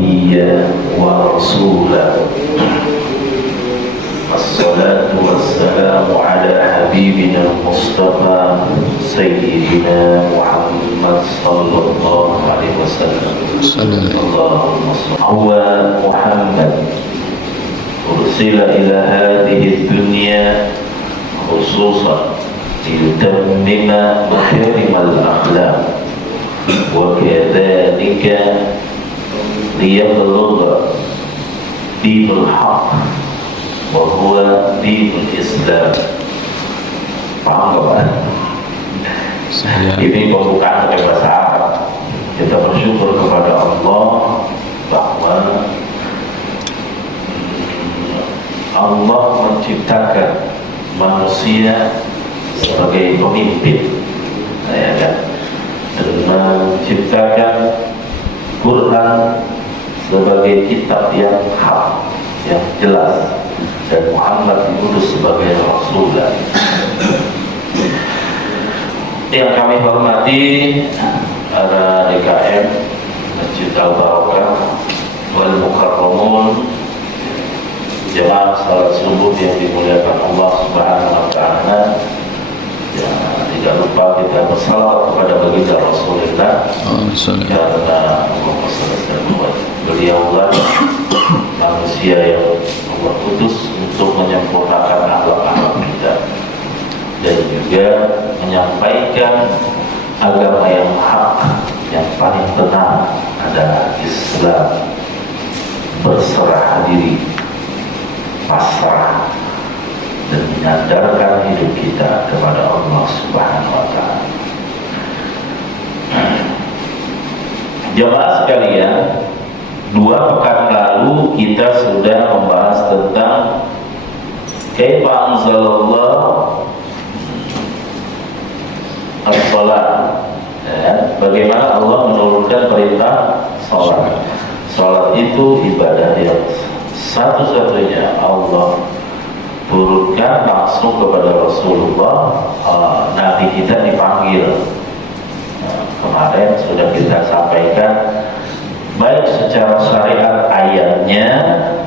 نبيا ورسولا الصلاة والسلام على حبيبنا المصطفى سيدنا محمد صلى الله عليه وسلم. اللهم صل. هو محمد أرسل إلى هذه الدنيا خصوصا ليتمم مكارم الأخلاق وكذلك ليبلغ دين الحق وهو دين Islam. Paham Pak? Ini pembukaan pakai bahasa Arab. Kita bersyukur kepada Allah bahwa Allah menciptakan manusia sebagai pemimpin, ya kan? Dan menciptakan Quran sebagai kitab yang hak, yang jelas, dan Muhammad diutus sebagai Rasulullah. Yang kami hormati para DKM Masjid Al-Barakah wal Mukarramun, jemaah salat subuh yang dimuliakan Allah Subhanahu wa taala. Ya, tidak lupa kita bersalawat kepada baginda Rasulullah karena beliaulah manusia yang Allah utus untuk menyempurnakan akhlak-akhlak kita dan juga menyampaikan agama yang hak, yang paling benar adalah Islam. Berserah diri, pasrah, dan menyandarkan hidup kita kepada Allah Subhanahu wa taala. Jemaah sekalian, 2 pekan lalu kita sudah membahas tentang kaifa anzalallah as-shalah, ya, bagaimana Allah menurunkan perintah salat. Salat itu ibadah yang satu-satunya Allah turunkan langsung kepada Rasulullah. Nabi kita dipanggil. Kemarin sudah kita sampaikan baik secara syariat ayatnya,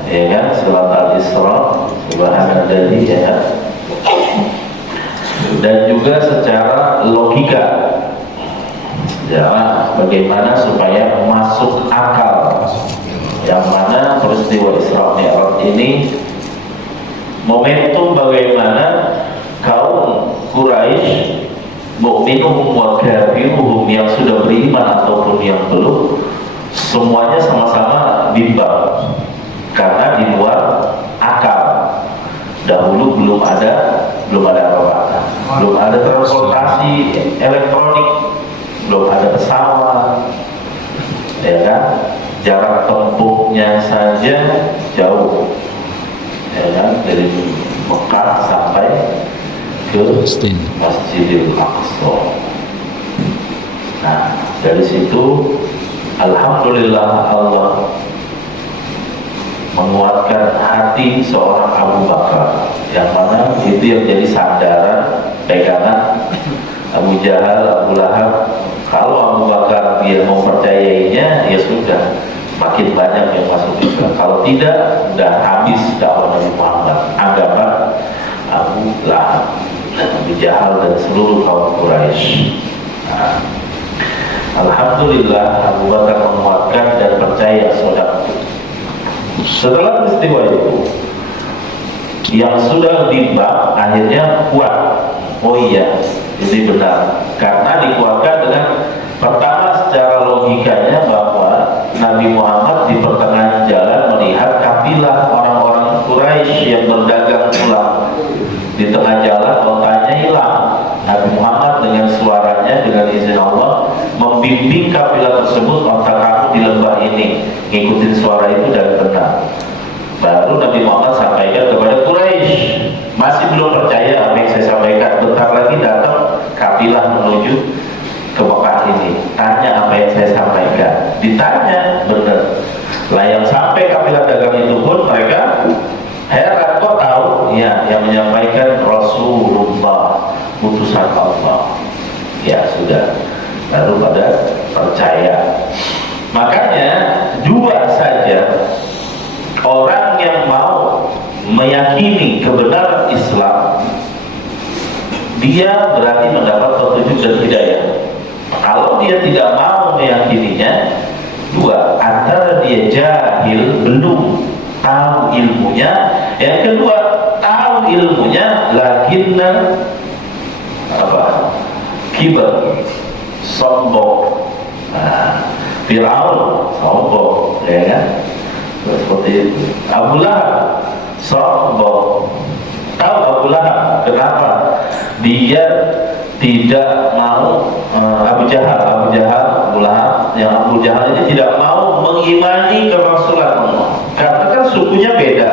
ya kan, surat Al-Isra, subhanalladzi, ya, dan juga secara logika, ya, bagaimana supaya masuk akal, yang mana peristiwa Isra Mi'raj ini momentum bagaimana kaum Quraisy, mu'minuhum wa kafiruhum, yang sudah beriman ataupun yang belum, semuanya sama-sama bimbang karena di luar akal. Dahulu belum ada apa? Belum ada transportasi elektronik, belum ada pesawat, ya kan? Jarak tempuhnya saja jauh, ya kan? Dari Mekah sampai ke Masjidil Aqsa. Nah, dari situ alhamdulillah Allah menguatkan hati seorang Abu Bakar, yang mana itu yang jadi sandaran pegangan Abu Jahal, Abu Lahab. Kalau Abu Bakar dia mempercayainya, ya sudah, makin banyak yang masuk Islam. Kalau tidak, sudah habis dakwah Nabi Muhammad. Anggapan Abu Lahab, Abu Jahal, dan seluruh kaum Quraisy. Nah, alhamdulillah Abu Bakar menguatkan dan percaya saudara. Setelah peristiwa itu, yang sudah bimbang akhirnya kuat. Oh iya, ini benar, karena dikuatkan dengan pertama secara logikanya bahwa Nabi Muhammad di pertengahan jalan melihat kafilah orang-orang Quraisy yang berdagang pulang. Di tengah jalan ontanya hilang. Nabi Muhammad dengan suaranya, dengan izin Allah, membimbing kafilah tersebut, onta kamu di lembah ini, ngikutin suara itu dan tenang. Baru Nabi Muhammad sampaikan kepada Quraisy. Masih belum percaya apa yang saya sampaikan. Bentar lagi datang kafilah menuju ke Mekah ini. Tanya apa yang saya sampaikan. Ditanya, benar. Lah yang sampai kafilah dagang itu pun mereka heran, kok tahu? Ya, yang menyampaikan Rasulullah, utusan Allah. Ya sudah, baru pada percaya. Makanya 2 saja orang yang mau meyakini kebenaran Islam, dia berarti mendapat petunjuk dan hidayah. Kalau dia tidak mau meyakininya, dua, antara dia jahil, belum tahu ilmunya. Yang kedua, tahu ilmunya lakinna kibar, sombong. Fir'aun sombong, ya kan? Seperti itu. Abu Lahab sombong. Tahu Abu Lahab kenapa? Dia tidak mau Abu Jahal, Abu Lahab, yang Abu Jahal ini tidak mau mengimani kerasulan Allah. Karena kan sukunya beda.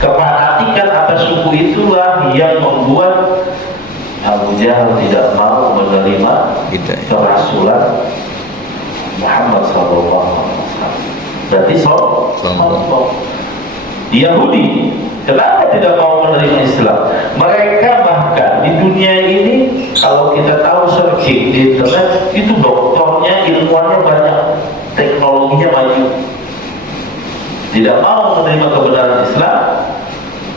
Kefanatikan atas suku itulah yang membuat Abu Jahal tidak mau menerima kerasulan Muhammad SAW. Berarti sombong. Yahudi kenapa tidak mau menerima Islam? Mereka bahkan di dunia ini, kalau kita tahu searching di internet, itu doktornya, ilmuannya banyak, teknologinya maju. Tidak mau menerima kebenaran Islam.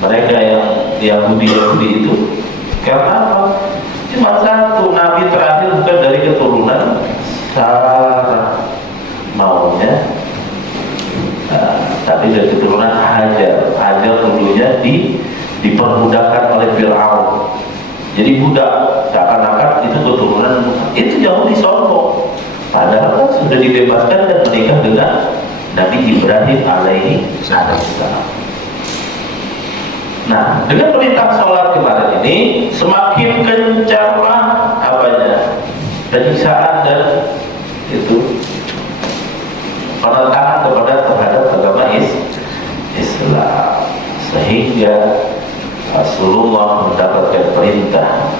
Mereka yang Yahudi itu karena apa? Cuma satu, Nabi terakhir bukan dari keturunan Sarah, maunya tapi dari keturunan Hajar. Hajar dulunya diperbudakan oleh Fir'aun, jadi budak, seakan-akan itu keturunan. Itu Yahudi sombong, padahal kan sudah dibebaskan dan menikah dengan Nabi Ibrahim alaihi salam. Nah, dengan perintah sholat kemarin ini, semakin kencarlah penyiksaan dan itu penentangan terhadap agama Islam, sehingga Rasulullah mendapatkan perintah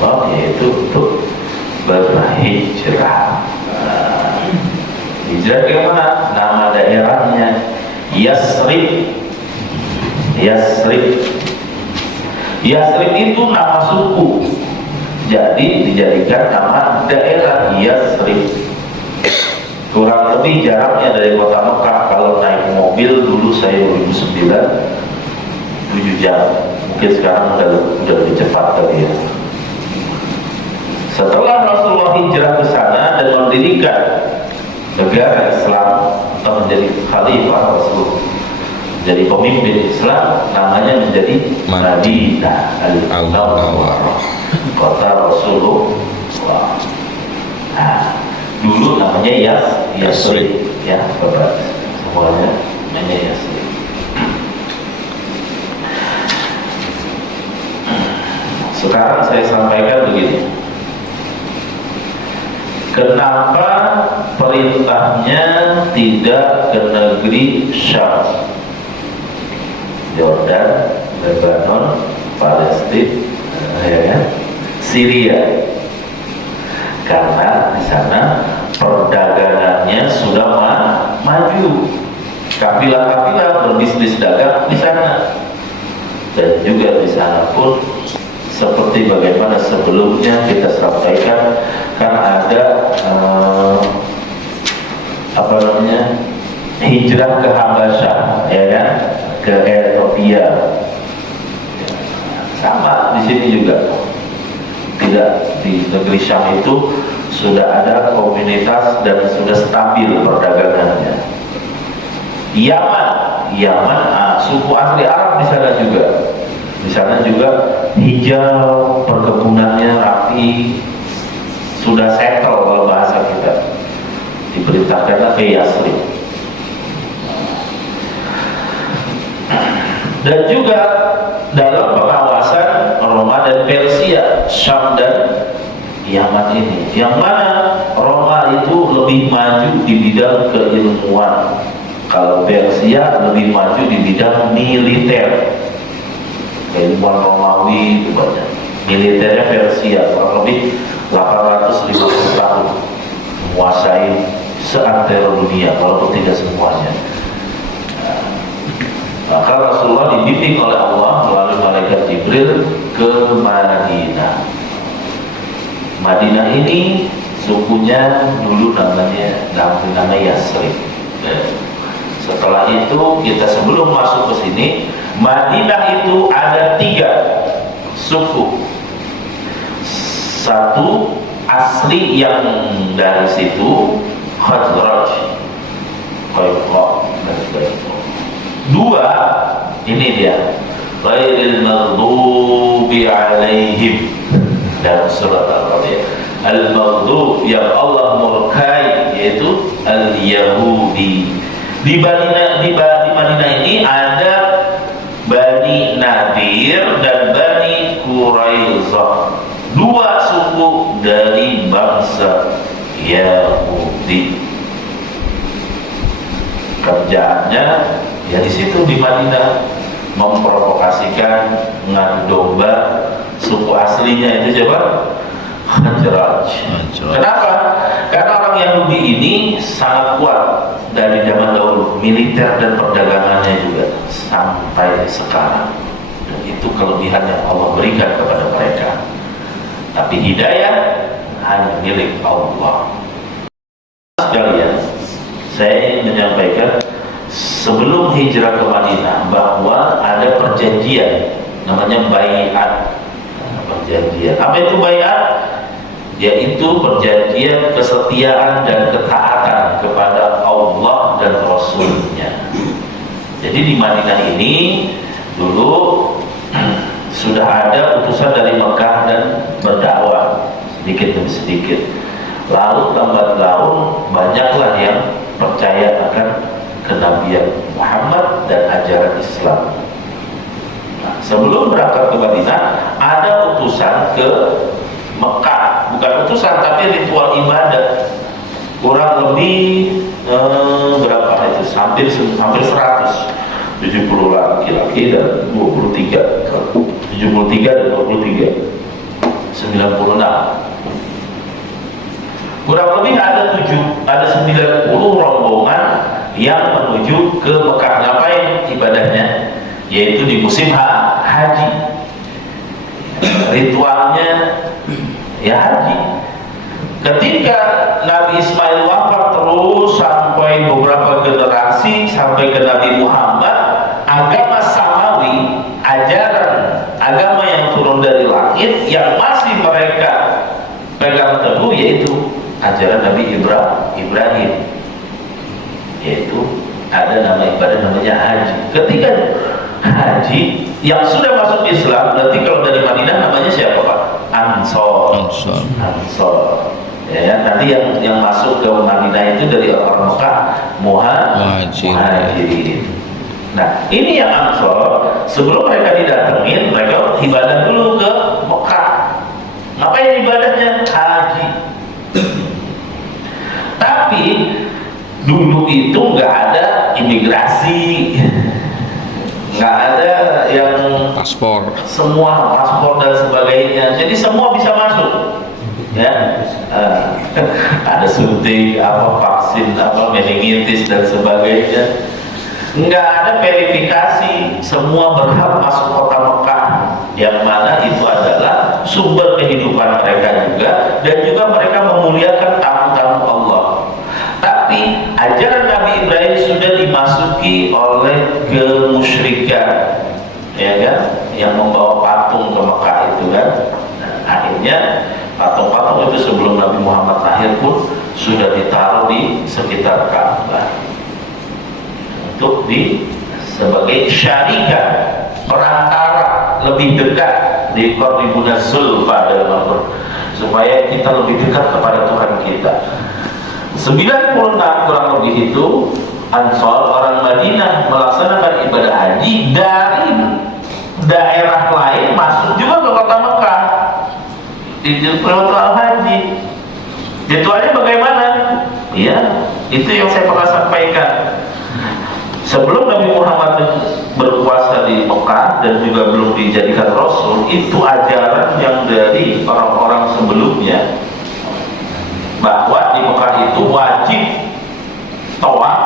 Allah, yaitu untuk berhijrah. Hijrah ke mana? Nama daerahnya Yasrib. Yasrib itu nama suku, jadi dijadikan nama daerah Yasrib. Kurang lebih jaraknya dari kota Mekah, kalau naik mobil dulu saya 2009 7 jam, mungkin sekarang udah lebih cepat kali ya. Setelah Rasulullah hijrah ke sana dan mendirikan negara Islam atau menjadi khalifah Rasul, jadi pemimpin Islam, namanya menjadi Madinah al-Munawwarah, kota Rasulullah. Nah, dulu namanya Yasrib, ya Bapak, semuanya namanya Yasrib. Sekarang saya sampaikan begini, kenapa perintahnya tidak ke negeri Syam, Yordan, Lebanon, Palestina, ya kan? Syria? Karena di sana perdagangannya sudah maju, kafilah-kafilah berbisnis dagang di sana, dan juga di sana pun seperti bagaimana sebelumnya kita sampaikan, kan ada hijrah ke Habasyah, ya kan, ke Ethiopia. Sama di sini juga. Tidak, di negeri Syam itu sudah ada komunitas dan sudah stabil perdagangannya. Yaman, suku asli Arab di sana juga. Di sana juga hijau, perkebunannya rapi, sudah settle kalau bahasa kita. Diperintahkan ke Yasrib. Dan juga dalam pengawasan Roma dan Persia, Syam dan Yaman ini, yang mana Roma itu lebih maju di bidang keilmuan, kalau Persia lebih maju di bidang militer. Keilmuan Romawi itu banyak, militernya Persia kurang lebih 850 tahun menguasai seantero dunia, walaupun tidak semuanya. Maka Rasulullah dibimbing oleh Allah melalui malaikat Jibril ke Madinah. Madinah ini sukunya dulu namanya Yasrib. Setelah itu kita sebelum masuk ke sini, Madinah itu ada 3 suku. Satu asli yang dari situ Khazraj, Qaiqa dan sebagainya. 2 ini dia ghairil maghdubi alaihim dalam surat Al-Fatihah. Al-maghdub yang Allah murkai yaitu al-Yahudi. Di Madinah ini ada Bani Nadir dan Bani Quraisyah, 2 suku dari bangsa Yahudi. Kerjaannya ya di situ di Madinah memprovokasikan, ngadu domba suku aslinya itu siapa? Khazraj. Kenapa? Karena orang Yahudi ini sangat kuat dari zaman dahulu, militer dan perdagangannya juga sampai sekarang. Dan itu kelebihan yang Allah berikan kepada mereka. Tapi hidayah hanya milik Allah. Sekalian, saya ingin menyampaikan sebelum hijrah ke Madinah bahwa ada perjanjian namanya baiat. Perjanjian. Apa itu baiat? Yaitu perjanjian kesetiaan dan ketaatan kepada Allah dan Rasulnya. Jadi di Madinah ini dulu sudah ada utusan dari Mekah dan berdakwah sedikit demi sedikit. Lalu lambat laun banyaklah yang percaya akan kenabian Muhammad dan ajaran Islam. Nah, sebelum berangkat ke Madinah ada utusan ke Mekah, bukan utusan tapi ritual ibadah. Kurang lebih berapa itu? Hampir 100, 70 laki-laki dan 23, 73 dan 23, 96. Kurang lebih ada 90 rombongan yang menuju ke Mekah. Ngapain ibadahnya? Yaitu di musim haji. Ritualnya ya haji. Ketika Nabi Ismail wafat terus sampai beberapa generasi sampai ke Nabi Muhammad, agama Samawi, ajaran agama yang turun dari langit yang masih mereka pegang teguh yaitu ajaran Nabi Ibrahim, yaitu ada nama ibadah namanya haji. Ketika haji yang sudah masuk Islam, berarti kalau dari Madinah namanya siapa Pak? Ansor. Ya, nanti yang masuk ke Madinah itu dari orang Mekah Muhajirin. Nah, ini yang Ansor, sebelum mereka didatengin, mereka ibadah dulu ke Mekah. Ngapain ibadahnya? Haji. Tapi dulu itu nggak ada imigrasi, nggak ada yang paspor, semua paspor dan sebagainya. Jadi semua bisa masuk, ya. Ada suntik, vaksin, meningitis dan sebagainya. Nggak ada verifikasi, semua berhak masuk kota Mekah, yang mana itu adalah sumber kehidupan mereka juga, dan juga mereka memuliakan tamu-tamu Allah. Tapi ajaran Nabi Ibrahim sudah dimasuki oleh kemusyrikan, ya kan, yang membawa patung ke Mekah itu kan. Nah, akhirnya patung-patung itu sebelum Nabi Muhammad lahir pun sudah ditaruh di sekitar Ka'bah untuk sebagai syarikat, perantara lebih dekat di Qur'ibuna Zulfa dalam Al-Quran, supaya kita lebih dekat kepada Tuhan kita. 96 kurang lebih itu Ansor orang Madinah melaksanakan ibadah haji dari daerah lain masuk juga ke kota Mekah di ritual haji. Ritualnya bagaimana? Ya, itu yang saya pernah sampaikan. Sebelum Nabi Muhammad berpuasa di Mekah dan juga belum dijadikan Rasul, itu ajaran yang dari orang-orang sebelumnya, bahwa di Mekah itu wajib tawaf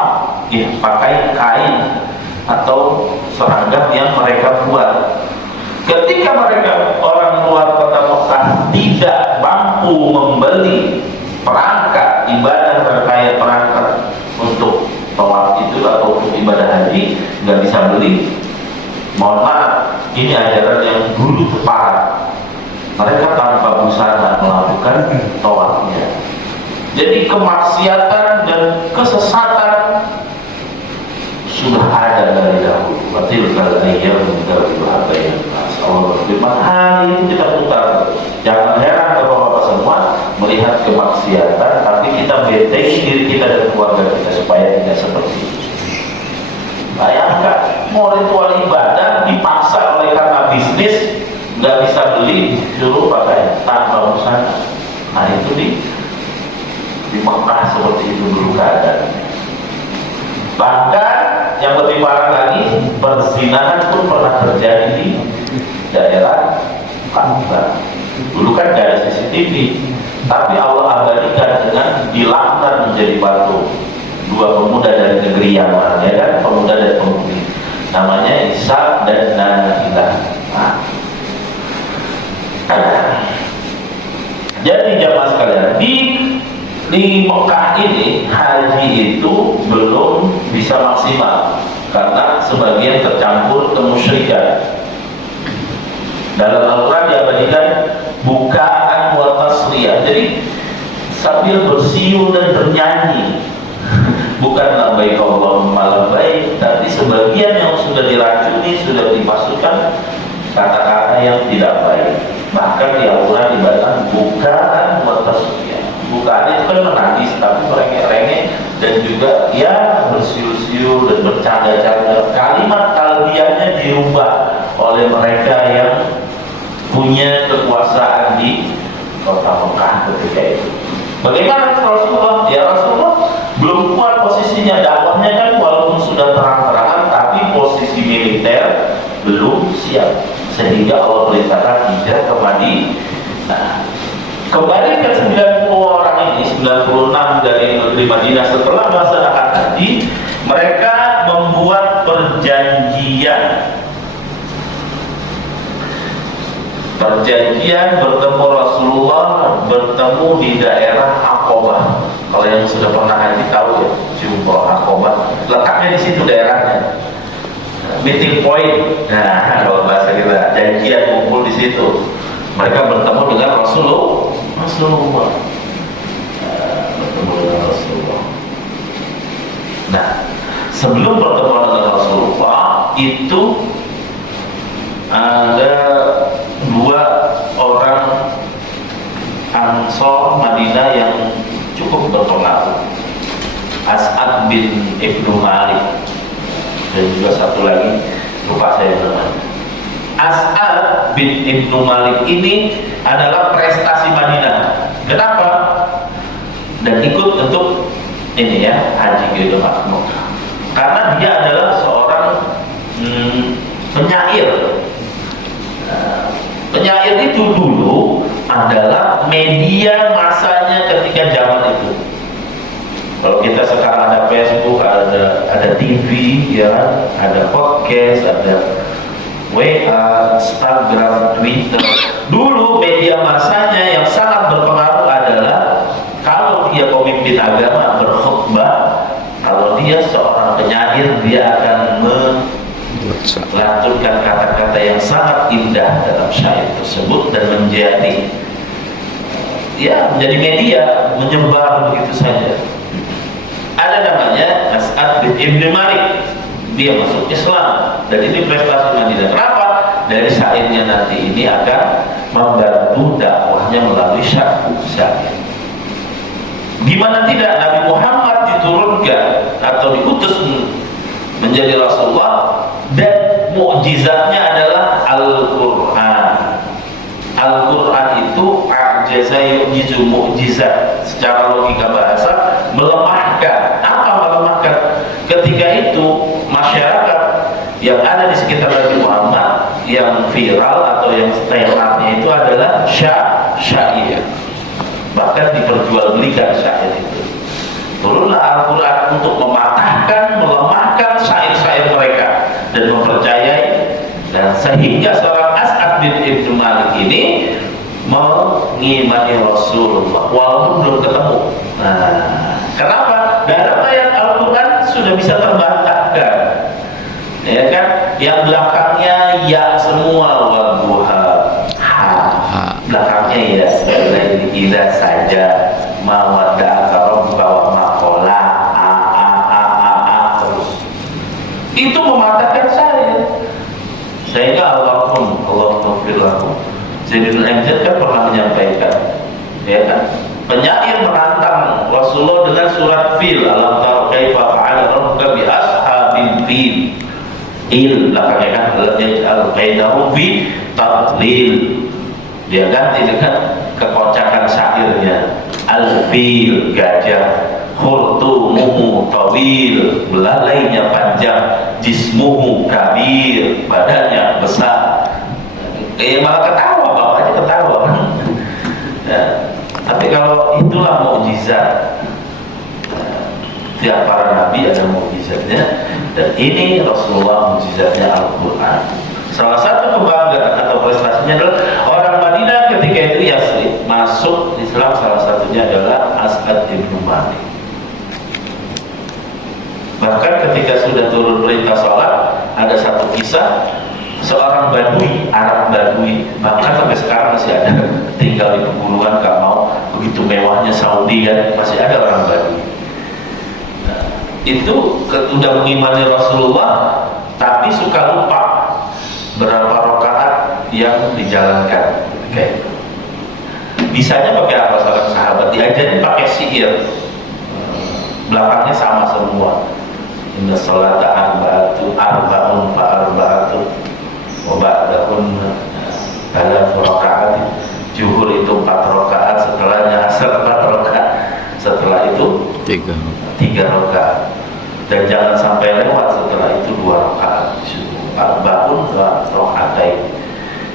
ya, pakai kain atau seragam yang mereka buat. Ketika mereka orang luar kota Mekah tidak mampu membeli perangkat ibadah terkait perangkat untuk tawaf itu atau nggak bisa beli. Mohon maaf, ini ajaran yang dulu tepat. Mereka tanpa busana melakukan tawafnya. Jadi kemaksiatan dan kesesatan sudah ada dari dahulu. Berarti kalau ayat meninggal di bahasa yang Allah berfirman, hari itu kita putar. Jangan heran kalau bapak semua melihat kemaksiatan, tapi kita bentengi diri kita dan keluarga kita supaya tidak seperti itu. Bayangkan, mau ritual ibadah dipaksa oleh karena bisnis, nggak bisa beli, suruh pakai tanpa busana. Nah itu di Mekah seperti itu dulu keadaannya. Bahkan yang lebih parah lagi, perzinahan pun pernah terjadi di daerah Ka'bah. Dulu kan gak ada CCTV, tapi Allah abadikan dengan dilaknat menjadi batu. Dua pemuda dari negeri Yaman, ya kan, pemuda dari pemudi, namanya Isa dan Nabilah. Nah. Jadi jamaah sekalian, di Mekah ini haji itu belum bisa maksimal karena sebagian tercampur kemusyrikan. Dalam Al-Quran diabadikan bukaan wa tasliyah. Jadi sambil bersiul dan bernyanyi, bukan labbaik Allahumma labbaik, tapi sebagian yang sudah diracuni, sudah dimasukkan kata-kata yang tidak baik. Bahkan di Al-Quran dibacakan bukaan wa tasliyah. Bukaan itu kan menangis, tapi merengek-rengek dan juga ya bersiul-siul dan bercanda-canda. Kalimat talbiyahnya dirubah oleh mereka yang punya kekuasaan di kota Mekah ketika itu. Bagaimana Rasulullah? Ya Rasulullah belum kuat posisinya, dakwahnya kan walaupun sudah terang-terangan, tapi posisi militer belum siap, sehingga Allah perintahkan hijrah ke Madinah. Nah, kembali ke 90 orang ini, 96 dari negeri Madinah setelah melaksanakan haji, mereka membuat perjanjian bertemu Rasulullah, bertemu di daerah Aqabah. Kalau yang sudah pernah haji tahu ya, Jumroh Aqabah. Letaknya di situ daerahnya. Meeting point. Nah, kalau bahasa kita janjian kumpul di situ. Mereka bertemu dengan Rasulullah. Bertemu dengan Rasulullah. Nah, sebelum bertemu dengan Rasulullah itu ada dua orang Ansor Madinah yang cukup berpengaruh, As'ad bin Ibnu Malik dan juga satu lagi lupa saya namanya. As'ad bin Ibnu Malik ini adalah prestasi Madinah. Kenapa? Dan ikut untuk ini ya, haji gitu Pak. Karena dia adalah seorang penyair. Penyair itu dulu adalah media masanya ketika zaman itu. Kalau kita sekarang ada Facebook, ada TV, ya, ada podcast, ada WA, Instagram, Twitter. Dulu media masanya yang sangat berpengaruh adalah kalau dia pemimpin agama berkhutbah, kalau dia seorang penyair, dia akan melantunkan kata-kata yang sangat indah dalam syair tersebut dan menjadi media, menyebar begitu saja. Ada namanya As'ad bin Ibnu Malik, dia masuk Islam dan ini prestasi Madinah. Kenapa? Dari syairnya nanti ini akan membantu dakwahnya melalui syair. Gimana tidak, Nabi Muhammad diturunkan atau diutus menjadi Rasulullah dan mukjizatnya adalah Al-Quran. Al-Quran itu a'jaza yu'jizu, mukjizat. Secara logika bahasa melemahkan. Apa melemahkan? Ketika itu masyarakat yang ada di sekitar Nabi Muhammad yang viral atau yang stellarnya itu adalah syair. Bahkan diperjualbelikan syair itu. Turunlah Al-Quran untuk mematahkan, melemahkan syair-syair mereka dan mempercayai, dan sehingga seorang As'ad bin Ibnu Malik ini mengimani Rasulullah walaupun belum ketemu. Nah, kenapa? Dalam ayat Al-Quran sudah bisa terbantahkan ya kan? Yang belakangnya ya semua, wadduha, belakangnya ya, idza saja, mawadda karom bawa makola, terus itu mematahkan saya. Sehingga Allahumma firlahu. Sayyidina Amjad kan pernah menyampaikan, ya kan? Penyair menantang Rasulullah dengan surat Fil, alam tara kaifa fa'ala rabbuka bi ashabil fil. Il belakangnya kan alam yaj'al qaidahum fi tadlil. Dia ganti dengan kekocakan syairnya. Al-fil, gajah, khurtumuhu tawil, belalainya panjang, jismuhu kabir, badannya besar. Malah ketawa, bapaknya ketawa. Ya. Tapi kalau itulah mukjizat, tiap para nabi ada mukjizatnya, dan ini Rasulullah mukjizatnya Al-Quran. Salah satu kebanggaan atau prestasinya adalah orang Madinah ketika itu Yasrib masuk Islam, salah satunya adalah As'ad ibn Malik. Bahkan ketika sudah turun perintah sholat, ada satu kisah seorang Badui, Arab Badui, bahkan sampai sekarang masih ada, tinggal di pegunungan, gak mau begitu mewahnya Saudi kan, masih ada orang Badui. Nah, itu udah mengimani Rasulullah, tapi suka lupa berapa rakaat yang dijalankan. Kayak bisanya pakai apa sahabat? Diajarin pakai sihir. Belakangnya sama semua. Inna sholata arba'un fa arba'atu wa ba'dahunna thalath rakaat. Zuhur itu 4 rakaat, setelahnya asar 4 rakaat, setelah itu 3 rakaat, dan jangan sampai lewat setelah itu 2 rakaat. Arba'un wa rakaatain.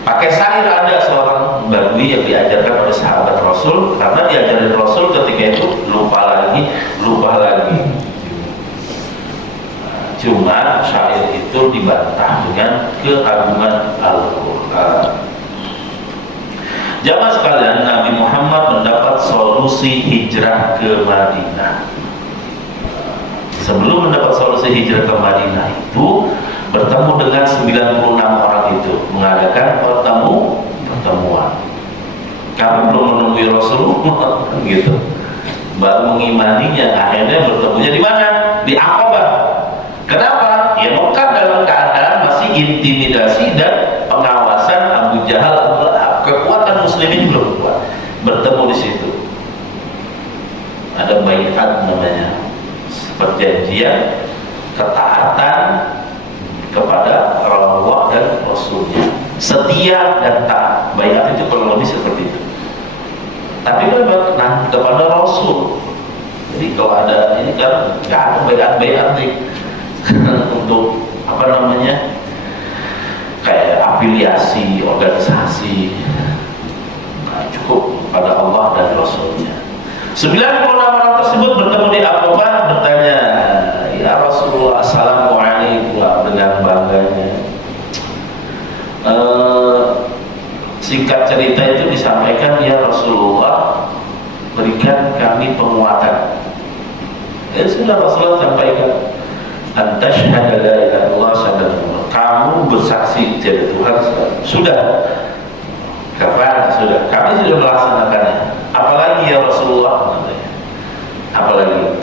Pakai syair. Ada seorang Badui yang diajarkan oleh sahabat Rasul, karena diajarin Rasul ketika itu lupa lagi. Cuma syair itu dibantah dengan keagungan Al-Quran. Jamaah sekalian, Nabi Muhammad mendapat solusi hijrah ke Madinah. Sebelum mendapat solusi hijrah ke Madinah itu, bertemu dengan 96 orang itu, mengadakan pertemuan. Kami belum menemui Rasulullah, gitu. Baru mengimaninya, akhirnya bertemunya di mana? Di Aqabah. Kenapa? Ya Mekah dalam keadaan masih intimidasi dan pengawasan Abu Jahal, Abu Lahab. Kekuatan muslimin belum kuat. Bertemu di situ. Ada baiat namanya, perjanjian ketaatan kepada Allah dan Rasulnya, setia dan taat. Baiat itu kurang lebih seperti itu. Tapi kan kepada Rasul. Jadi kalau ada ini kan nggak ada baiat nih untuk apa namanya, kayak afiliasi organisasi. Nah, cukup pada Allah dan Rasulnya. 96 orang tersebut bertemu di Aqabah, bertanya, ya Rasulullah, assalamualaikum, dengan bangganya. Singkat cerita itu disampaikan, ya Rasulullah, berikan kami penguatan. Ya sudah, Rasulullah sampaikan, antashhadu la ilaha illallah, kamu bersaksi tiada Tuhan. Sudah, kafara, sudah, kami sudah melaksanakannya. Apalagi ya Rasulullah, apalagi?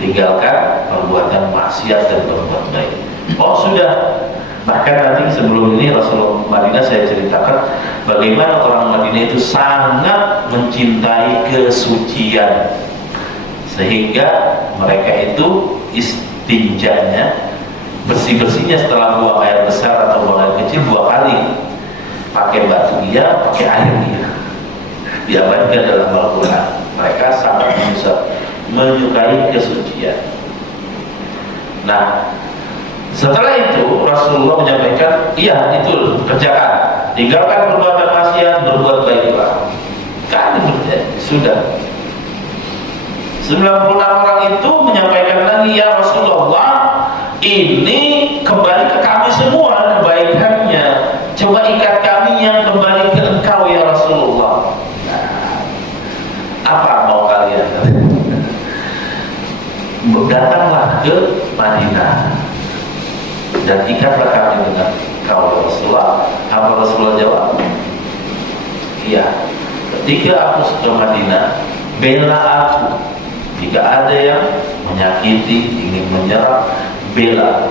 Tinggalkan perbuatan maksiat dan berbuat baik. Oh sudah. Bahkan nanti sebelum ini Rasulullah Madinah saya ceritakan bagaimana orang Madinah itu sangat mencintai kesucian, sehingga mereka itu istinjanya, bersih-bersihnya setelah buang air besar atau buang air kecil 2 kali, pakai batu iya, pakai air iya. Diabadikan dalam Al-Quran. Mereka sangat menyukai kesucian. Nah, setelah itu Rasulullah menyampaikan, iya itu kerjakan, tinggalkan perbuatan maksiat, berbuat baiklah. Kan sudah. 96 orang itu menyampaikan lagi, ya Rasulullah, ini kembali ke kami semua kebaikannya. Coba ikat kami yang kembali ke Engkau ya Rasulullah. Nah, apa mau kalian? Datanglah ke Madinah. dan ikatlah kami dengan kau ya Rasulullah. Apa Rasulullah jawab? Iya, ketika aku ke Madinah, bela aku. Jika ada yang menyakiti, ingin menyerang, bela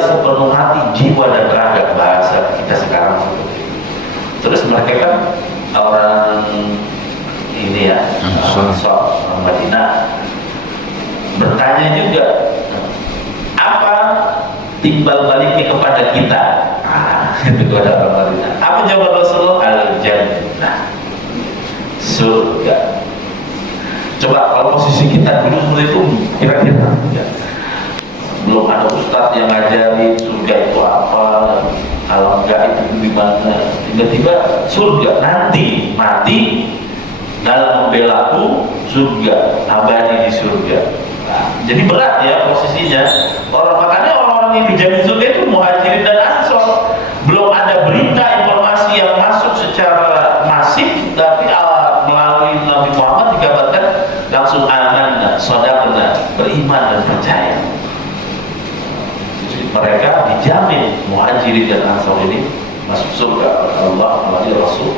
sepenuh hati, jiwa dan raga, bahasa kita sekarang seperti itu. Terus mereka kan orang ini ya, orang Madinah, bertanya juga, apa timbal baliknya kepada kita? Itu ada orang Madinah. Apa jawaban Rasulullah? Al-Jannah, surga. Coba kalau posisi kita dulu seperti itu, kira-kira belum ada ustadz yang ngajarin surga itu apa, kalau enggak itu gimana, tiba-tiba surga, nanti mati dalam membelaku, surga, abadi di surga. Nah, jadi berat ya posisinya. Makanya orang-orang yang dijamin surga itu Muhajirin dan Ansor. Belum ada berita informasi yang masuk secara masif, tapi melalui Nabi Muhammad dikabarkan langsung amanah, shadaqna, beriman dan percaya. Jadi mereka dijamin Muhajirin dan Ansor ini masuk surga oleh Allah melalui Rasul.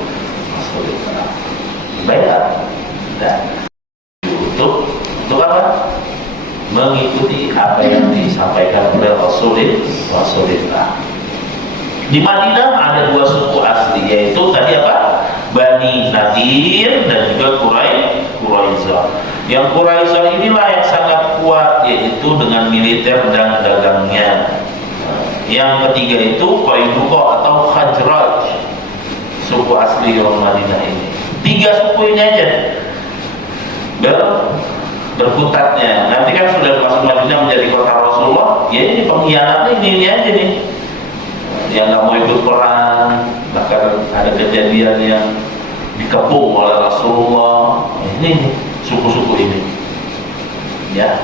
Baiklah, dan untuk apa? Mengikuti apa yang disampaikan oleh Rasulullah. Di Madinah ada dua suku asli, yaitu tadi apa? Bani Nadir dan juga Quraisyah. Yang Quraisyah inilah yang sangat kuat, yaitu dengan militer dan dagangnya. Yang ketiga itu Qainuqa atau Khazraj, suku asli orang Madinah ini. Tiga suku ini aja berkutatnya. Nanti kan sudah masuk Madinah menjadi kota Rasulullah, ya ini pengkhianatnya ini aja nih, yang nggak mau ikut perang. Bahkan ada kejadian yang dikepung oleh Rasulullah. Ini suku-suku ini, ya.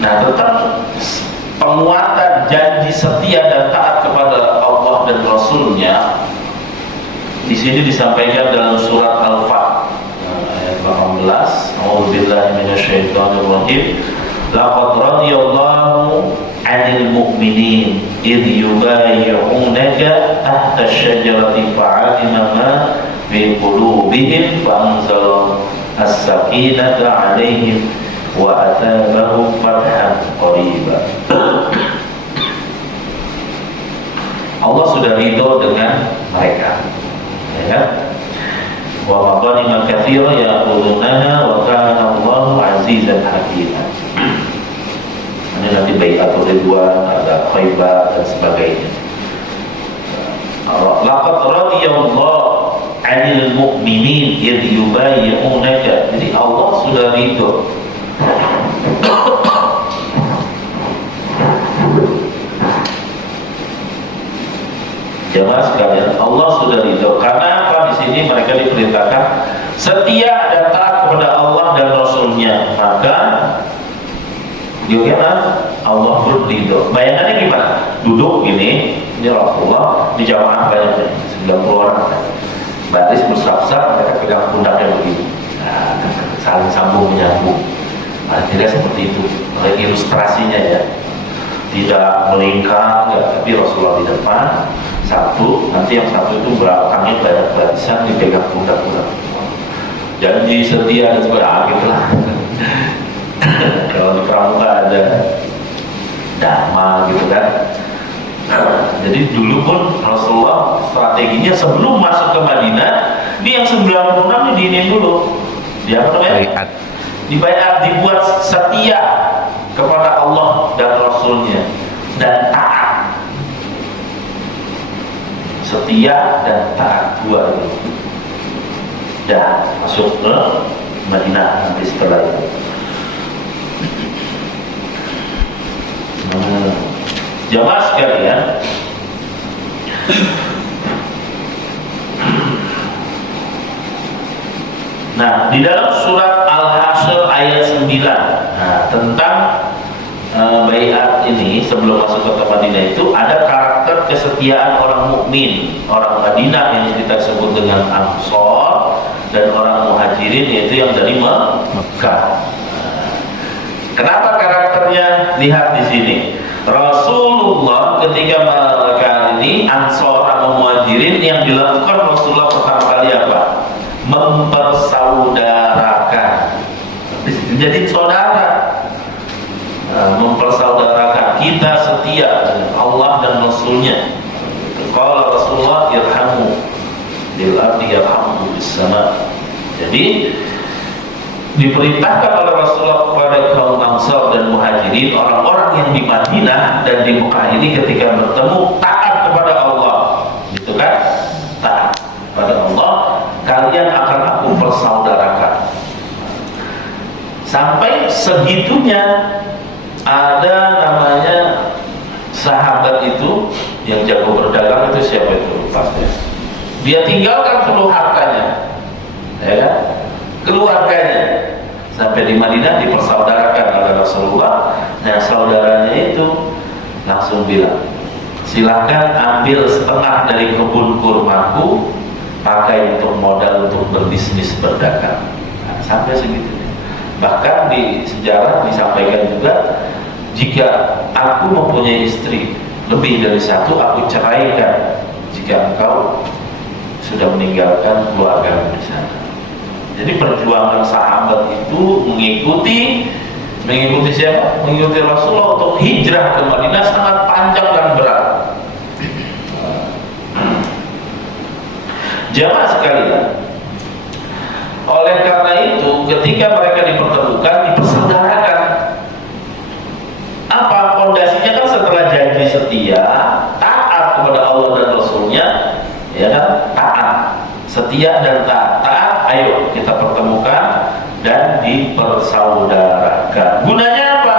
Nah, tentang penguatan janji setia dan taat kepada Allah dan Rasulnya, di sini disampaikan dalam surat Al-Fat ayat 18. A'udzubillahi minasyaitonir rajim. Laqad radiyallahu 'anil mu'minin idh yubayyi'unaka tahta asy-syajarati fa'alima ma fi qulubihim fa'anzala as-sakinata 'alaihim wa atabahum fathan qariba. Allah sudah ridho dengan mereka, ya kan? Wa maghanima katsira ya'khudunaha wa kana Allahu 'azizan hakima. Ini nanti bai'atul ridwan, ada Khaibar dan sebagainya. Laqad radiyallahu 'anil mu'minin idh yubayyi'unaka. Jadi Allah sudah ridho. Jemaah sekalian, Allah sudah ridho. Karena apa? Di sini mereka diperintahkan setia dan taat kepada Allah dan Rasulnya. Maka gimana? Allah berridho. Bayangannya gimana? Duduk gini, ini Rasulullah di jamaah banyak, 90 orang, baris bersab-sab, mereka pegang pundaknya begini. Nah, saling sambung menyambung. Akhirnya seperti itu. Oleh ilustrasinya ya, tidak melingkar, ya, tapi Rasulullah di depan satu, nanti yang satu itu belakangnya banyak barisan dipegang pundak-pundak. Janji setia dan sebagainya, gitulah. Kalau di pramuka ada dharma gitu kan. Jadi dulu pun Rasulullah strateginya sebelum masuk ke Madinah, ini yang 96 ini diinin dulu. Dia apa namanya? Dibayar, dibuat setia kepada Allah dan Rasulnya dan taat. Setia dan taat, dua itu. Dan masuk ke Madinah nanti setelah itu. Jamaah sekalian, nah di dalam surat Al-Hasyr ayat 9, nah, tentang baiat ini sebelum masuk ke Madinah itu ada karakter kesetiaan orang mukmin, orang Madinah yang kita sebut dengan Ansor, dan orang Muhajirin yaitu yang dari Mekah. Kenapa karakternya? Lihat di sini. Rasulullah ketika kali ini Ansor atau Muhajirin, yang dilakukan Rasulullah pertama kali apa? Mempersaudarakan. Jadi saudara, mempersaudarakan. Kita setia dengan Allah dan Rasulnya. Qala Rasulullah irhamu bil ardi yarhamu bis sama. Jadi diperintahkan oleh Rasulullah kepada kaum Ansar dan Muhajirin, orang-orang yang di Madinah dan di Mekah ini ketika bertemu, taat kepada Allah, gitu kan? Taat kepada Allah, kalian akan aku persaudarakan. Sampai segitunya ada namanya sahabat itu yang jago berdagang itu, siapa itu? Pasti. Dia tinggalkan seluruh hartanya, ya kan? Keluarganya, sampai di Madinah dipersaudarakan oleh Rasulullah. Nah, saudaranya itu langsung bilang, silakan ambil setengah dari kebun kurmaku, pakai untuk modal untuk berbisnis berdagang. Nah, sampai segitunya. Bahkan di sejarah disampaikan juga, jika aku mempunyai istri lebih dari satu, aku ceraikan jika engkau sudah meninggalkan keluarga di sana. Jadi perjuangan sahabat itu mengikuti siapa? Mengikuti Rasulullah untuk hijrah ke Madinah sangat panjang dan berat. Jamaah sekalian, oleh karena itu ketika mereka dipertemukan, dipersaudarakan. Apa pondasinya? Kan setelah janji setia, taat kepada Allah dan Rasulnya, ya kan? Taat, setia dan taat. Ayo kita pertemukan dan dipersaudarakan. Gunanya apa?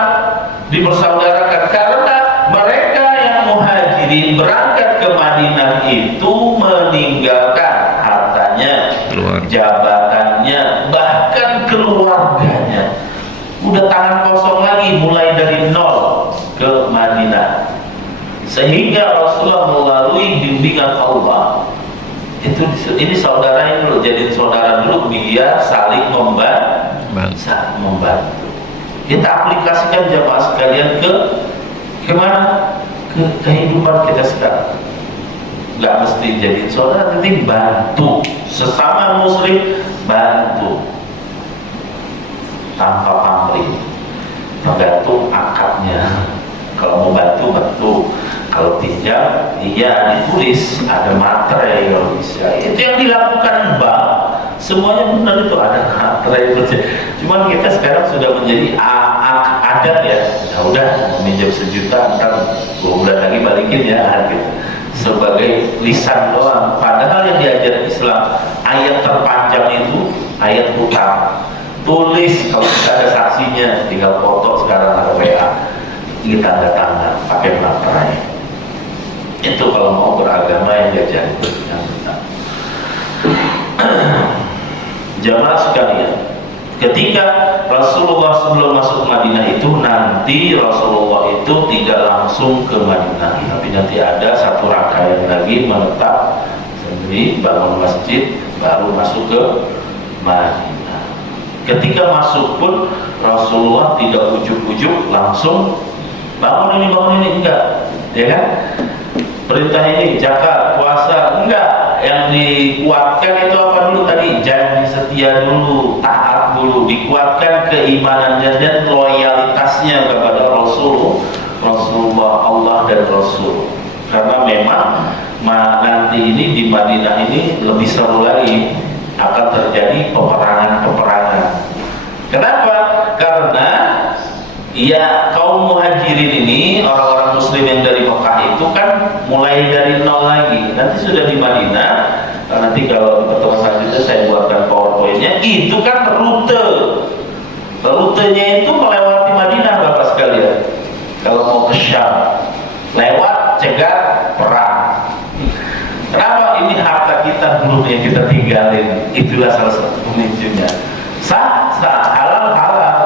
Dipersaudarakan karena mereka yang Muhajirin berangkat ke Madinah itu meninggalkan hartanya, jabatannya, bahkan keluarganya. Udah tangan kosong lagi, mulai dari nol ke Madinah. Sehingga Rasulullah melalui bimbingan Allah, ini saudara dulu, jadi saudara dulu, biar saling membantu. Kita aplikasikan jamaah sekalian ke mana? Ke kehidupan kita sekarang. Gak mesti jadi saudara, tapi bantu sesama muslim, bantu tanpa pamrih, tergantung akadnya. Kalau mau bantu, kalau pinjam, iya ditulis, ada materai kalau bisa. Itu yang dilakukan bank, semuanya benar itu, ada materai. Cuman kita sekarang sudah menjadi adat ya. Ya udah, meminjam 1 juta, ntar 2 bulan lagi balikin ya, gitu. Sebagai lisan doang. Padahal yang diajar Islam, ayat terpanjang itu ayat hutang. Tulis, kalau kita ada saksinya, tinggal foto, sekarang ada WA, kita tanda tangan pakai materai. Itu kalau mau beragama yang diajari yang benar. Jamaah sekalian, ketika Rasulullah sebelum masuk Madinah itu, nanti Rasulullah itu tidak langsung ke Madinah, tapi nanti ada satu rangkaian lagi menetap sendiri, bangun masjid, baru masuk ke Madinah. Ketika masuk pun Rasulullah tidak ujuk-ujuk langsung bangun ini, enggak, ya kan? Perintah ini, zakat, puasa, enggak. Yang dikuatkan itu apa dulu tadi? Janji setia dulu, taat dulu, dikuatkan keimanannya dan loyalitasnya kepada Rasulullah, Allah dan Rasul. Karena memang nanti ini di Madinah ini lebih seru lagi, akan terjadi peperangan. Kenapa? Karena ya kaum Muhajirin ini, orang-orang muslim yang dari Mekah itu kan mulai dari nol lagi. Nanti sudah di Madinah, nanti kalau di pertemuan selanjutnya saya buatkan PowerPoint-nya. Itu kan rutenya itu melewati Madinah, Bapak sekalian. Kalau mau ke Syam, lewat cegat perang. Kenapa? Ini harta kita dulu yang kita tinggalin. Itulah salah satu pemicunya. Sah, halal, karena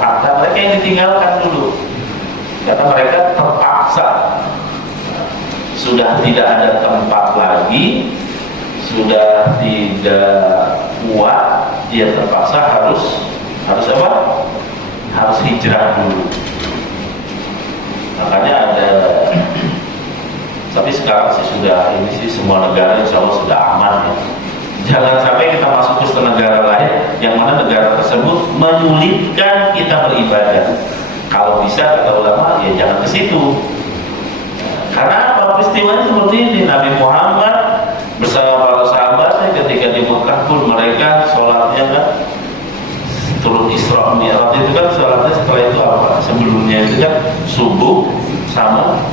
harta mereka yang ditinggalkan dulu. Karena mereka terpaksa, sudah tidak ada tempat lagi, sudah tidak kuat, dia terpaksa harus apa? Harus hidup. hijrah dulu. Makanya ada, tapi sekarang sih sudah, ini sih semua negara insya Allah sudah aman ya. Jangan sampai kita masuk ke negara lain yang mana negara tersebut menyulitkan kita beribadah. Kalau bisa kata ulama ya jangan ke situ. Karena apa, peristiwanya seperti ini. Nabi Muhammad bersama para sahabatnya ketika di Mekah pun mereka sholatnya kan turun Isra Mi'raj itu kan sholatnya setelah itu apa? Sebelumnya itu kan subuh sama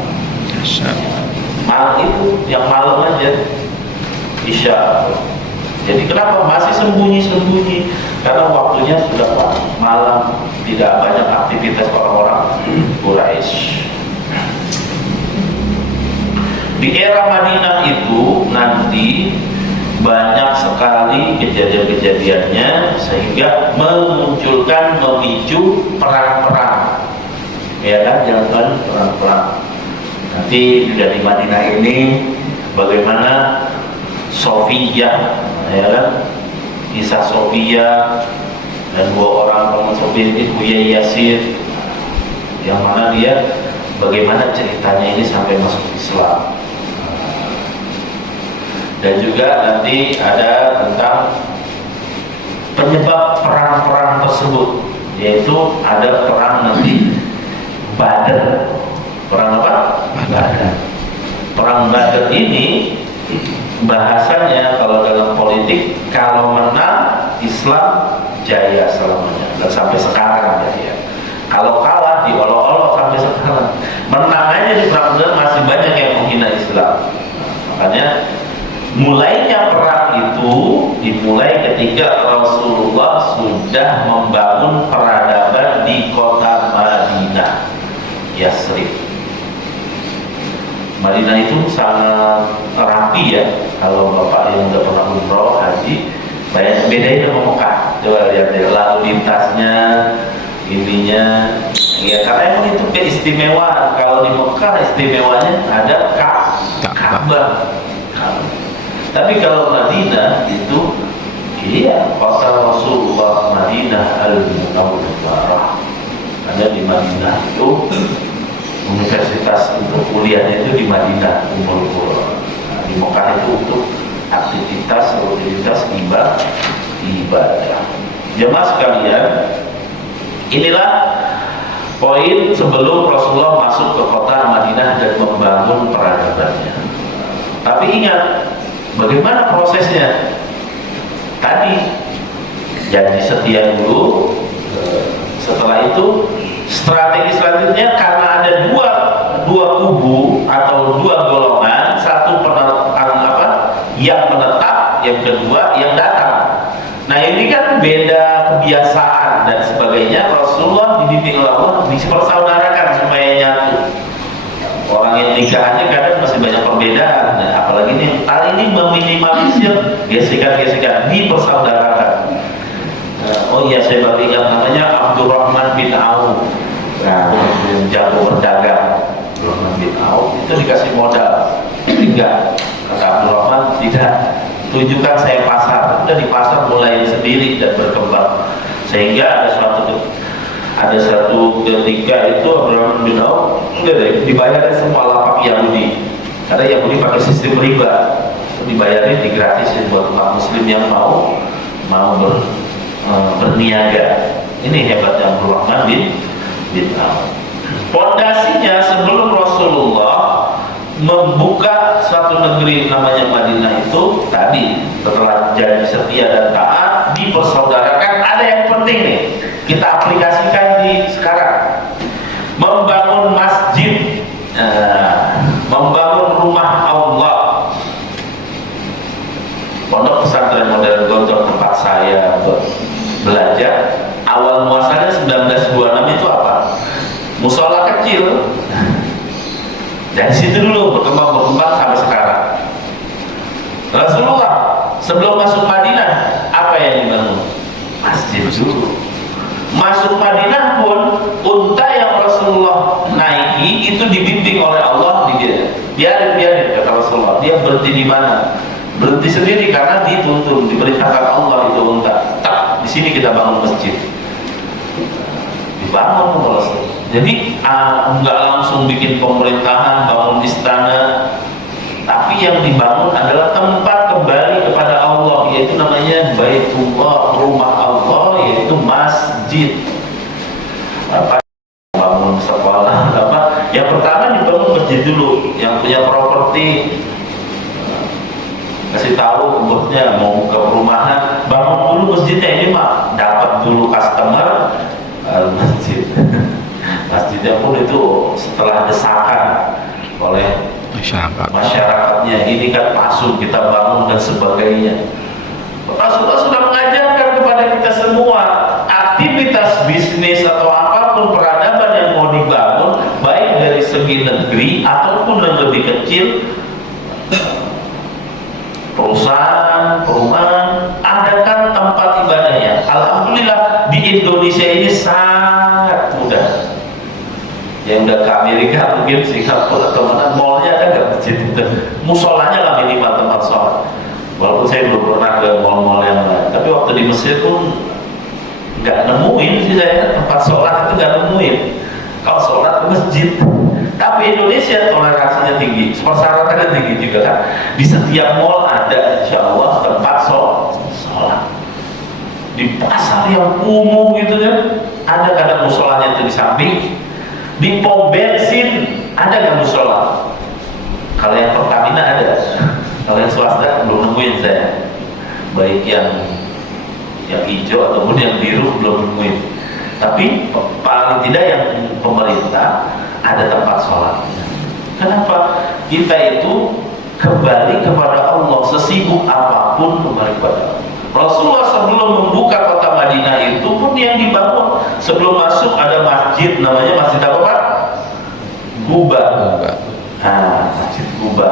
malam, itu yang malam aja Isya. Jadi kenapa masih sembunyi-sembunyi? Karena waktunya sudah malam, tidak banyak aktivitas orang-orang Quraisy. Di era Madinah itu nanti banyak sekali kejadian-kejadiannya sehingga memicu perang-perang. Ya kan, jangan perang-perang. Nanti juga di Madinah ini bagaimana Sofiyah, ya kan, kisah Sofiyah dan dua orang teman Sofiyah ini, Huyai Yasir, yang mana dia bagaimana ceritanya ini sampai masuk Islam. Dan juga nanti ada tentang penyebab perang-perang tersebut, yaitu ada perang nanti Badar. Perang apa? Badar. Perang Badar ini bahasanya kalau dalam politik, kalau menang Islam jaya selamanya dan sampai sekarang jaya. Kalau kalah diolok-olok sampai sekarang. Menang aja di perang Badar masih banyak yang menghina Islam. Makanya mulainya perang itu dimulai ketika Rasulullah sudah membangun peradaban di kota Madinah, Yasrib. Madinah itu sangat rapi ya. Kalau bapak yang udah pernah umroh haji, banyak bedanya dengan Mekah. Coba lihat deh, lalu lintasnya, ininya, ya karena emang itu keistimewaan. Kalau di Mekah istimewanya ada Ka'bah. Tapi kalau Madinah itu, iya, kota Rasulullah, Madinah Al-Munawwarah. Karena di Madinah itu universitas untuk kuliahnya itu di Madinah, Ummul Qura. Nah, di Mekah itu untuk aktivitas ibadah. Jemaah sekalian, inilah poin sebelum Rasulullah masuk ke kota Madinah dan membangun peradabannya. Tapi ingat, bagaimana prosesnya? Tadi janji setia dulu. Setelah itu strategi selanjutnya, karena ada dua kubu atau dua golongan, satu yang menetap, yang kedua yang datang. Nah ini kan beda kebiasaan dan sebagainya. Rasulullah dibimbing oleh Allah dipersaudarakan supaya nyatu. Orang yang nikahnya kadang masih banyak perbedaan, nah, apalagi ini hal ini meminimalisir gesekan-gesekan, dipersaudarakan. Oh iya, saya baru ingat namanya Abdurrahman bin Auf. Nah, jago berdagang, Abdurrahman bin Auf itu dikasih modal, enggak, kata Abdurrahman, tidak, tunjukkan saya pasar. Udah di pasar mulai sendiri dan berkembang, sehingga ada satu ketika itu Abdurrahman bin Auf dibayarin semua lapak Yahudi, karena Yahudi pakai sistem riba, dibayarin digratisin buat umat muslim yang mau berniaga. Ini hebatnya Abdurrahman bin Auf. Pondasinya sebelum Rasulullah membuka suatu negeri namanya Madinah itu tadi, setelah janji setia dan taat, dipersaudarakan. Ada yang penting nih, kita aplikasikan di sekarang. Membangun masjid, membangun rumah Allah. Pondok Pesantren Modern Gontor tempat saya belajar, awal muasalnya 1926 itu apa? Musola kecil. Dari situ dulu berkembang sampai sekarang. Rasulullah sebelum masuk Madinah apa yang dibangun? Masjid dulu. Masuk Madinah pun unta yang Rasulullah naiki itu dibimbing oleh Allah, biarin kata Rasulullah. Dia berhenti di mana? Berhenti sendiri karena dituntun, diperintahkan Allah itu unta. Tak, di sini kita bangun masjid. dibangun kalau jadi nggak langsung bikin pemerintahan, bangun istana, tapi yang dibangun adalah tempat kembali kepada Allah, yaitu namanya Baitullah, rumah Allah, yaitu masjid. Apa bangun sekolah apa? Yang pertama dibangun masjid dulu. Yang punya properti kasih tahu umurnya mau ke perumahan, bangun dulu masjidnya. Ini mah dapat dulu customer masjid. Masjidnya pun itu setelah desakan oleh masyarakatnya, ini kan masuk kita bangun dan sebagainya. Rasulullah sudah mengajarkan kepada kita semua, aktivitas bisnis atau apapun peradaban yang mau dibangun, baik dari segi negeri ataupun yang lebih kecil, perusahaan, perumahan, adakan tempat ibadahnya. Alhamdulillah di Indonesia ini sangat mudah. Yang udah ke Amerika mungkin Singapura atau mana, mallnya ada nggak masjid itu, musolanya lah minimal tempat sholat. Walaupun saya belum pernah ke mall-mall yang lain, tapi waktu di Mesir pun nggak nemuin sih saya tempat sholat itu, nggak nemuin. Kalau sholat ke masjid. Tapi Indonesia toleransinya tinggi, persyaratannya tinggi juga kan. Di setiap mall ada insya Allah tempat sholat. Di pasar yang kumuh gitu kan, ada kadang musolanya itu di samping. Di pom bensin ada nggak musola? Kalau yang Pertamina ada, kalau yang swasta belum nemuin saya. Baik yang hijau ataupun yang biru belum nemuin. Tapi paling tidak yang pemerintah ada tempat sholat. Kenapa? Kita itu kembali kepada Allah, sesibuk apapun kembali kepada Allah. Rasulullah sebelum membuka kota Madinah itu pun yang dibangun, sebelum masuk ada masjid, namanya masjid apa Pak? Quba. Masjid Quba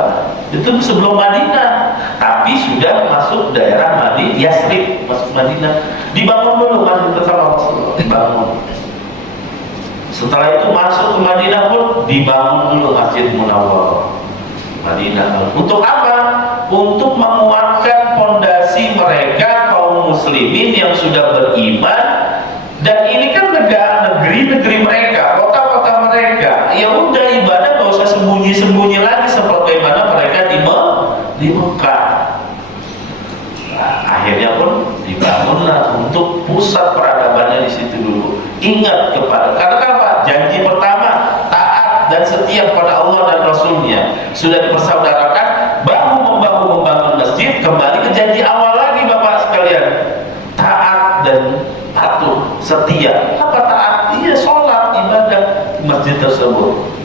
itu sebelum Madinah, tapi sudah masuk daerah Madinah, Yasrib, masuk Madinah, dibangun dulu masjid bersama Rasulullah, dibangun. Setelah itu masuk ke Madinah pun dibangun dulu Masjid Munawwarah Madinah. Untuk apa? Untuk menguatkan fondasi mereka kaum muslimin yang sudah beriman. Dan ini kan negeri mereka, kota-kota mereka. Ya udah, ibadah gak usah sembunyi-sembunyi lagi sebagaimana mereka di Mekah. Nah, akhirnya pun dibangunlah untuk pusat peradabannya di situ dulu. Ingat karena apa? Janji pertama taat dan setia kepada Allah dan Rasulnya sudah dipersaudarakan, bahu membahu membangun masjid. Kembali ke janji awal lagi Bapak sekalian, taat dan patuh, setia. Apa taat? Iya, sholat, ibadah di masjid tersebut.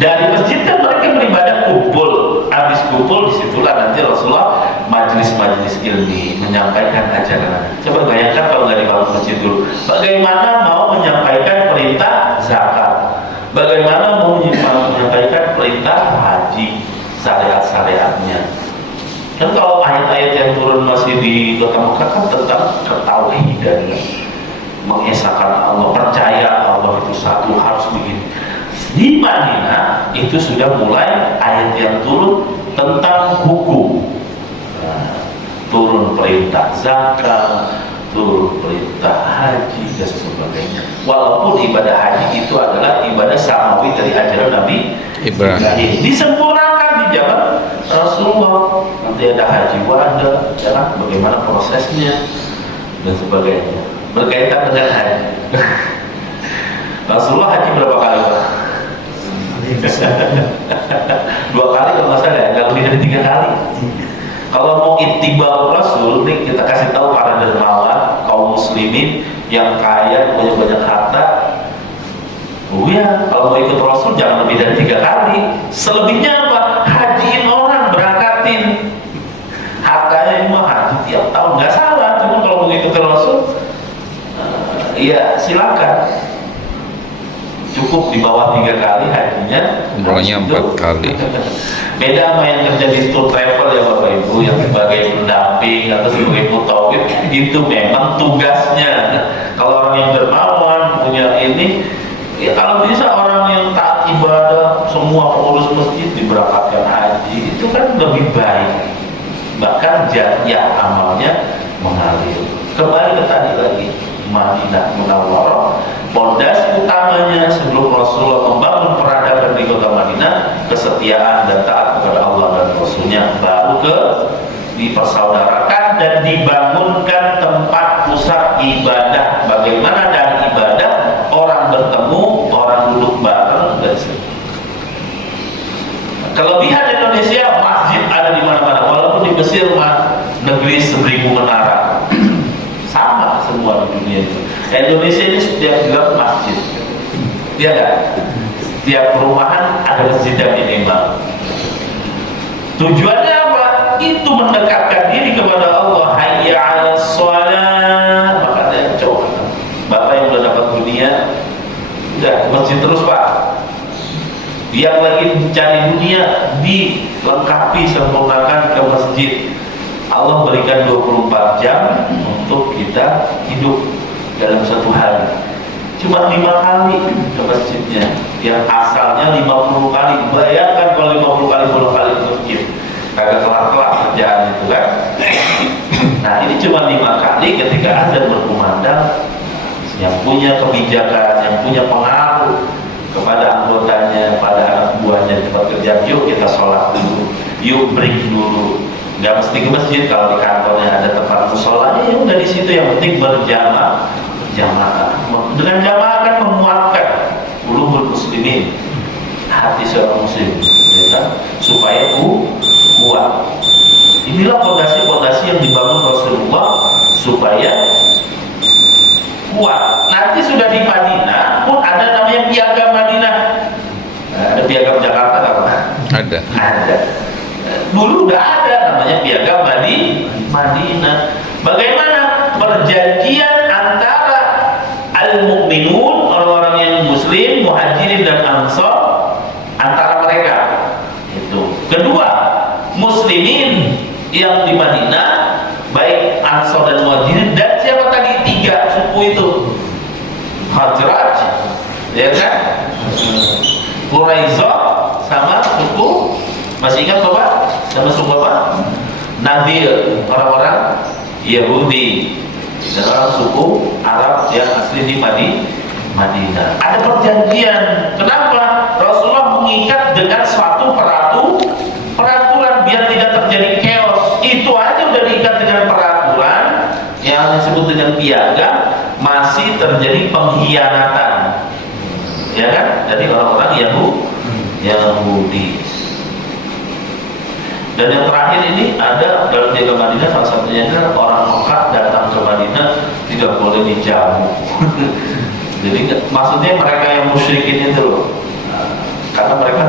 Dari masjid kan mereka beribadah kumpul, habis kumpul disitulah nanti Rasulullah majelis-majelis ilmi menyampaikan ajaran. Coba bayangkan kalau nggak dibangun masjid dulu, bagaimana mau menyampaikan perintah zakat, bagaimana mau menyampaikan perintah haji, syariat-syariatnya. Kan kalau ayat-ayat yang turun masih di kota Mekah kan tentang ketauhidan, mengesahkan Allah, percaya Allah itu satu, harus begini. Di Madinah itu sudah mulai ayat yang turun tentang hukum. Turun perintah zakat, turun perintah haji dan sebagainya. Walaupun ibadah haji itu adalah ibadah samawi dari ajaran Nabi Ibrahim, disempurnakan di zaman Rasulullah. Nanti ada haji wada, ya, bagaimana prosesnya dan sebagainya berkaitan dengan haji. Rasulullah haji berapa kali Pak? 2 kali kalau nggak salah ya, nggak lebih dari 3 kali. Kalau mau ittiba Rasul, nih kita kasih tahu para dermawan, kaum muslimin yang kaya, punya banyak harta. Ya, kalau mau ikut Rasul jangan lebih dari 3 kali. Selebihnya apa? Hajiin orang, berangkatin. Hartanya mah haji tiap tahun, nggak salah. Cuma kalau mau ikut Rasul, ya silakan. Cukup di bawah 3 kali hajinya, umrohnya 4 kali. Beda sama yang kerja di tour travel ya Bapak Ibu, yang sebagai pendamping atau sebagai mutawif, itu memang tugasnya. Kalau orang yang dermawan punya ini, ya kalau bisa orang yang taat ibadah, semua pengurus masjid diberangkatkan haji, itu kan lebih baik. Bahkan jariah amalnya mengalir. Kembali ke tadi lagi, Madinah Munawwarah Pondasi utamanya sebelum Rasulullah membangun peradaban di kota Madinah, kesetiaan dan taat kepada Allah dan Rasulnya. Baru dipersaudarakan dan dibangunkan tempat pusat ibadah. Bagaimana dari ibadah orang bertemu, orang duduk bareng dan sebagainya. Kelebihan Indonesia, masjid ada di mana-mana. Walaupun di Mesir negeri 1000 menara, sama semua di dunia itu. Indonesia ini setiap bilang masjid, dia kan? Setiap perumahan ada masjid yang minimal. Tujuannya apa? Itu mendekatkan diri kepada Allah. Hayya 'alas shalah. Makanya coba, Bapak yang udah dapat dunia, udah ke masjid terus Pak. Yang lagi mencari dunia, dilengkapi sempurnakan ke masjid. Allah berikan 24 jam untuk kita hidup dalam satu hari. Cuma 5 kali ke masjidnya, yang asalnya 50 kali. Bayangkan kalau 50 kali ke masjid, kagak kelar-kelar kerjaan itu kan. Nah ini cuma 5 kali ketika azan berkumandang. Yang punya kebijakan, yang punya pengaruh kepada anggotanya, pada anak buahnya di tempat kerja, yuk kita sholat dulu, yuk break dulu. Nggak mesti ke masjid, kalau di kantornya ada tempat musolanya, ya udah di situ, yang penting berjamaah. Dengan jamaah akan menguatkan qulubul muslimin, hati seorang muslim, ya kan? Supaya kuat. Inilah fondasi-fondasi yang dibangun Rasulullah supaya kuat. Nanti sudah di Madinah pun ada namanya piagam Madinah. Ada piagam Jakarta nggak Pak? Ada. Dulu udah ada namanya piagam Madinah. Bagaimana perjanjian antara al-mu'minun, orang-orang yang muslim, muhajirin dan ansor, antara mereka itu. Kedua, muslimin yang di Madinah, baik ansor dan muhajirin, dan siapa tadi 3 suku itu, Khazraj, ya kan, Quraisyah, sama suku, masih ingat Bapak? Sama suku apa? Nadir, orang-orang Yahudi, dan orang suku Arab yang asli di Madinah. Ada perjanjian. Kenapa? Rasulullah mengikat dengan suatu peraturan biar tidak terjadi chaos. Itu aja udah diikat dengan peraturan yang disebut dengan piagam, masih terjadi pengkhianatan, ya kan? Jadi orang-orang Yahudi. Dan yang terakhir ini ada dalam piagam Madinah, salah satunya kan orang Mekah datang ke Madinah tidak boleh dijamu. Jadi maksudnya mereka yang musyrikin itu loh, karena mereka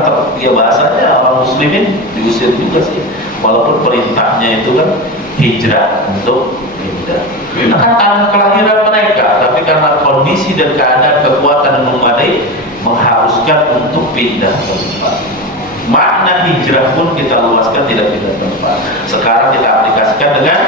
bahasanya orang muslimin diusir juga sih, walaupun perintahnya itu kan hijrah untuk pindah. Nah kan tanah kelahiran mereka, tapi karena kondisi dan keadaan kekuatan yang memadai mengharuskan untuk pindah tempat. Makna hijrah pun kita luaskan, tidak pindah tempat. Sekarang kita aplikasikan dengan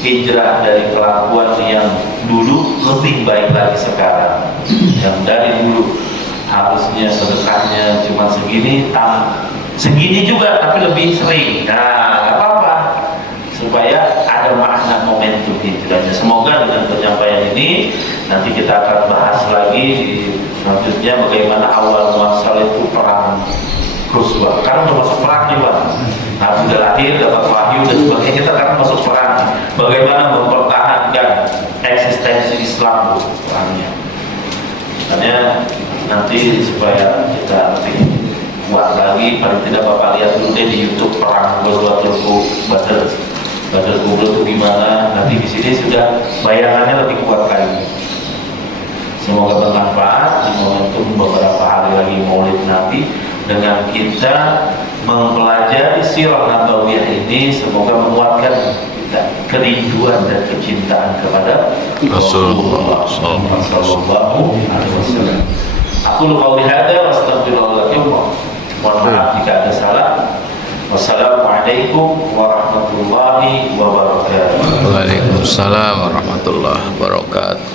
hijrah dari kelakuan yang dulu lebih baik lagi sekarang. Yang dari dulu harusnya sedekahnya cuma segini juga, tapi lebih sering. Nah, nggak apa-apa, supaya ada makna momentum hijrahnya. Semoga dengan penyampaian ini nanti kita akan bahas lagi di selanjutnya bagaimana awal muasal itu perang Rasulullah. Karena udah masuk perang nih Pak. Nah sudah lahir, dapat wahyu dan sebagainya, kita akan masuk perang. Bagaimana mempertahankan eksistensi Islam perangnya. Makanya nanti supaya kita lebih kuat lagi, paling tidak Bapak lihat dulu deh di YouTube perang Ghazwatul Badr itu gimana. Nanti di sini sudah bayangannya lebih kuat lagi. Semoga bermanfaat di momentum beberapa hari lagi Maulid Nabi. Dengan kita mempelajari sirah nabawiyah ini, semoga menguatkan kita kerinduan dan kecintaan kepada Rasulullah sallallahu alaihi wasallam. Aku qouli hadza wa astaghfirullah lakum. Mohon maaf jika ada salah. Wassalamualaikum warahmatullahi wabarakatuh. Waalaikumsalam warahmatullahi wabarakatuh.